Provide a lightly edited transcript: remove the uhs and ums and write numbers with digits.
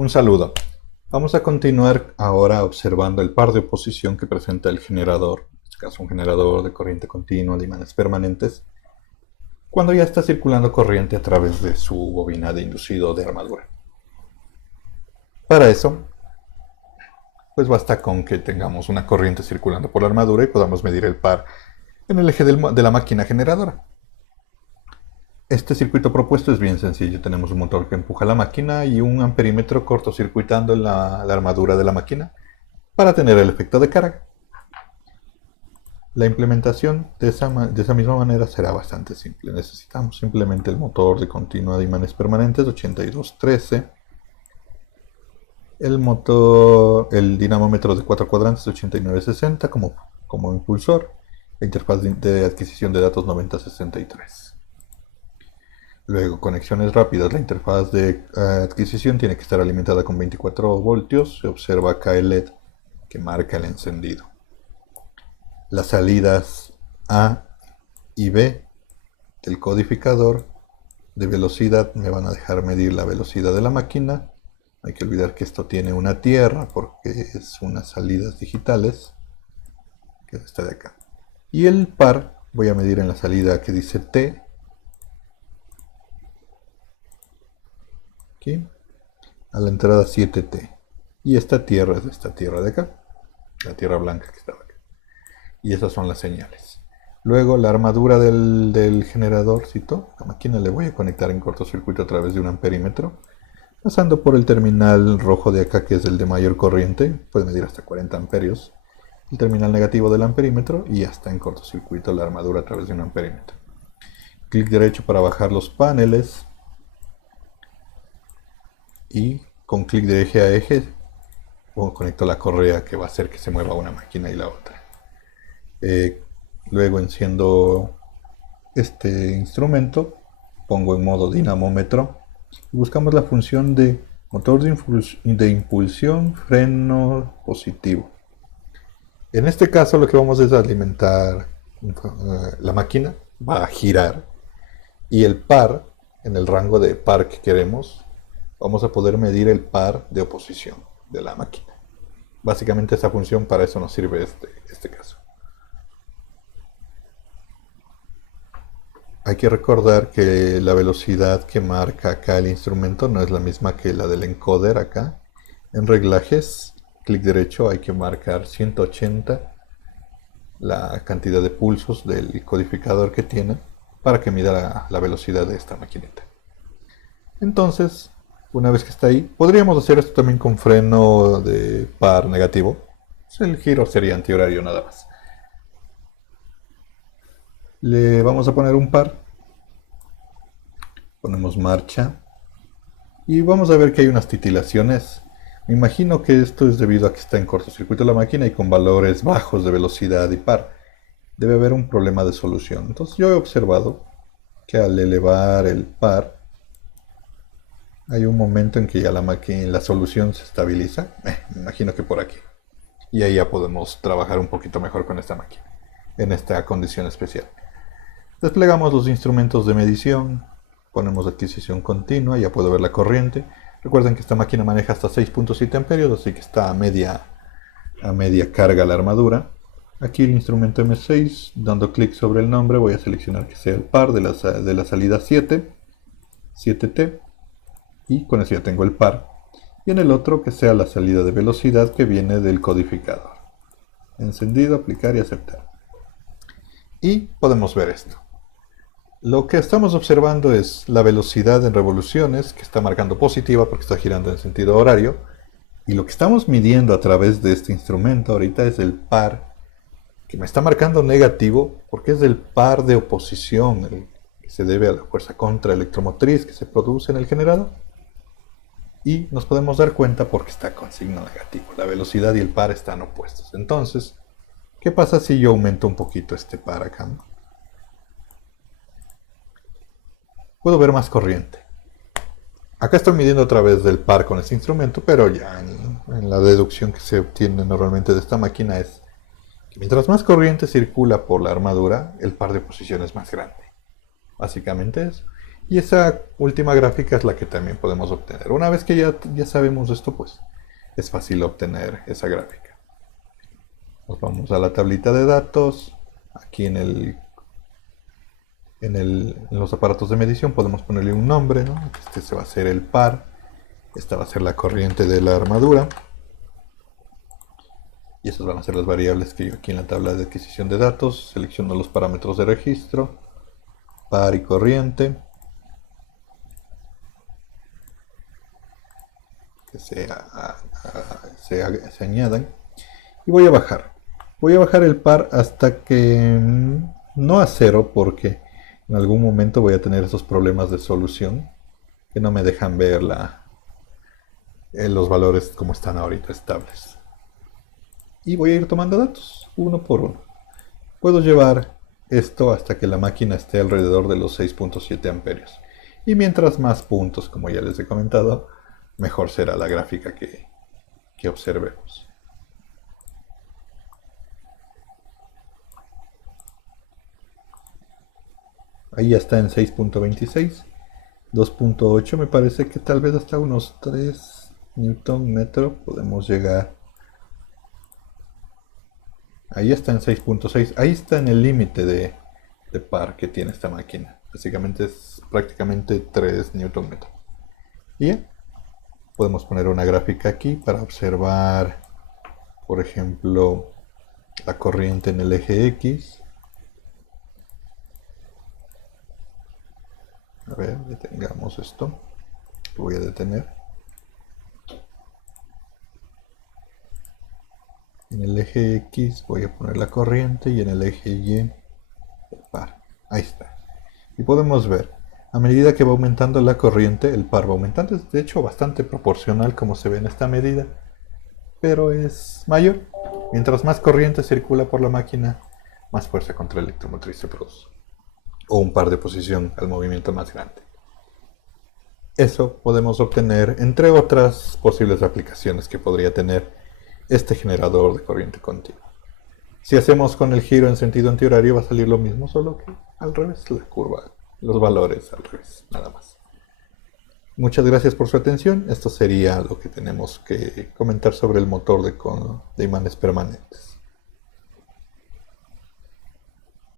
Un saludo. Vamos a continuar ahora observando el par de oposición que presenta el generador, en este caso un generador de corriente continua de imanes permanentes, cuando ya está circulando corriente a través de su bobina de inducido de armadura. Para eso, pues basta con que tengamos una corriente circulando por la armadura y podamos medir el par en el eje de la máquina generadora. Este circuito propuesto es bien sencillo. Tenemos un motor que empuja la máquina y un amperímetro cortocircuitando la armadura de la máquina para tener el efecto de carga. La implementación de esa misma manera será bastante simple. Necesitamos simplemente el motor de continua de imanes permanentes 8213, el dinamómetro de 4 cuadrantes 8960 como impulsor, la interfaz de adquisición de datos 9063. Luego, conexiones rápidas. La interfaz de adquisición tiene que estar alimentada con 24 voltios. Se observa acá el LED que marca el encendido. Las salidas A y B del codificador de velocidad me van a dejar medir la velocidad de la máquina. No hay que olvidar que esto tiene una tierra porque es unas salidas digitales, que es esta de acá. Y el par voy a medir en la salida que dice T, aquí, a la entrada 7T. Y esta tierra es esta tierra de acá, la tierra blanca que estaba acá. Y esas son las señales. Luego la armadura del generadorcito, la máquina le voy a conectar en cortocircuito a través de un amperímetro, pasando por el terminal rojo de acá, que es el de mayor corriente, puede medir hasta 40 amperios, el terminal negativo del amperímetro, y ya está en cortocircuito la armadura a través de un amperímetro. Clic derecho para bajar los paneles, y con clic de eje a eje conecto la correa que va a hacer que se mueva una máquina y la otra. Luego enciendo este instrumento, pongo en modo dinamómetro y buscamos la función de motor de impulsión freno positivo. En este caso lo que vamos es alimentar la máquina, va a girar, y el par, en el rango de par que queremos, vamos a poder medir el par de oposición de la máquina. Básicamente esta función, para eso nos sirve este caso. Hay que recordar que la velocidad que marca acá el instrumento no es la misma que la del encoder acá. En reglajes, clic derecho, hay que marcar 180, la cantidad de pulsos del codificador que tiene, para que mida la velocidad de esta maquinita. Entonces, una vez que está ahí, podríamos hacer esto también con freno de par negativo. El giro sería antihorario nada más. Le vamos a poner un par. Ponemos marcha. Y vamos a ver que hay unas titilaciones. Me imagino que esto es debido a que está en cortocircuito la máquina y con valores bajos de velocidad y par. Debe haber un problema de solución. Entonces yo he observado que al elevar el par, hay un momento en que ya la solución se estabiliza. Me imagino que por aquí. Y ahí ya podemos trabajar un poquito mejor con esta máquina, en esta condición especial. Desplegamos los instrumentos de medición, ponemos adquisición continua, ya puedo ver la corriente. Recuerden que esta máquina maneja hasta 6.7 amperios, así que está a media carga la armadura. Aquí el instrumento M6, dando clic sobre el nombre, voy a seleccionar que sea el par de la salida 7T, y con eso ya tengo el par. Y en el otro que sea la salida de velocidad que viene del codificador. Encendido, aplicar y aceptar. Y podemos ver esto. Lo que estamos observando es la velocidad en revoluciones, que está marcando positiva porque está girando en sentido horario. Y lo que estamos midiendo a través de este instrumento ahorita es el par, que me está marcando negativo porque es el par de oposición, el que se debe a la fuerza contraelectromotriz que se produce en el generador. Y nos podemos dar cuenta porque está con signo negativo. La velocidad y el par están opuestos. Entonces, ¿qué pasa si yo aumento un poquito este par acá? Puedo ver más corriente. Acá estoy midiendo a través del par con este instrumento, pero ya en la deducción que se obtiene normalmente de esta máquina es que mientras más corriente circula por la armadura, el par de oposición es más grande. Básicamente eso. Y esa última gráfica es la que también podemos obtener. Una vez que ya sabemos esto, pues es fácil obtener esa gráfica. Nos vamos a la tablita de datos. Aquí en los aparatos de medición podemos ponerle un nombre, ¿no? Este se va a ser el par. Esta va a ser la corriente de la armadura. Y esas van a ser las variables que yo aquí en la tabla de adquisición de datos selecciono los parámetros de registro, par y corriente, que se añadan. Y voy a bajar. Voy a bajar el par hasta que no a cero, porque en algún momento voy a tener esos problemas de solución que no me dejan ver los valores como están ahorita estables. Y voy a ir tomando datos uno por uno. Puedo llevar esto hasta que la máquina esté alrededor de los 6.7 amperios. Y mientras más puntos, como ya les he comentado, mejor será la gráfica que observemos. Ahí ya está en 6.26. 2.8 me parece que tal vez hasta unos 3 newton metro podemos llegar. Ahí está en 6.6. Ahí está en el límite de par que tiene esta máquina. Básicamente es prácticamente 3 newton metro. Y ya podemos poner una gráfica aquí para observar, por ejemplo, la corriente en el eje X. A ver, detengamos esto. Lo voy a detener. En el eje X voy a poner la corriente y en el eje Y el par. Ahí está. Y podemos ver, a medida que va aumentando la corriente, el par va aumentando. Es de hecho bastante proporcional como se ve en esta medida, pero es mayor. Mientras más corriente circula por la máquina, más fuerza contra electromotriz se produce. O un par de posición al movimiento más grande. Eso podemos obtener entre otras posibles aplicaciones que podría tener este generador de corriente continua. Si hacemos con el giro en sentido antihorario va a salir lo mismo, solo que al revés, la curva, los valores al revés, nada más. Muchas gracias por su atención. Esto sería lo que tenemos que comentar sobre el motor de imanes permanentes.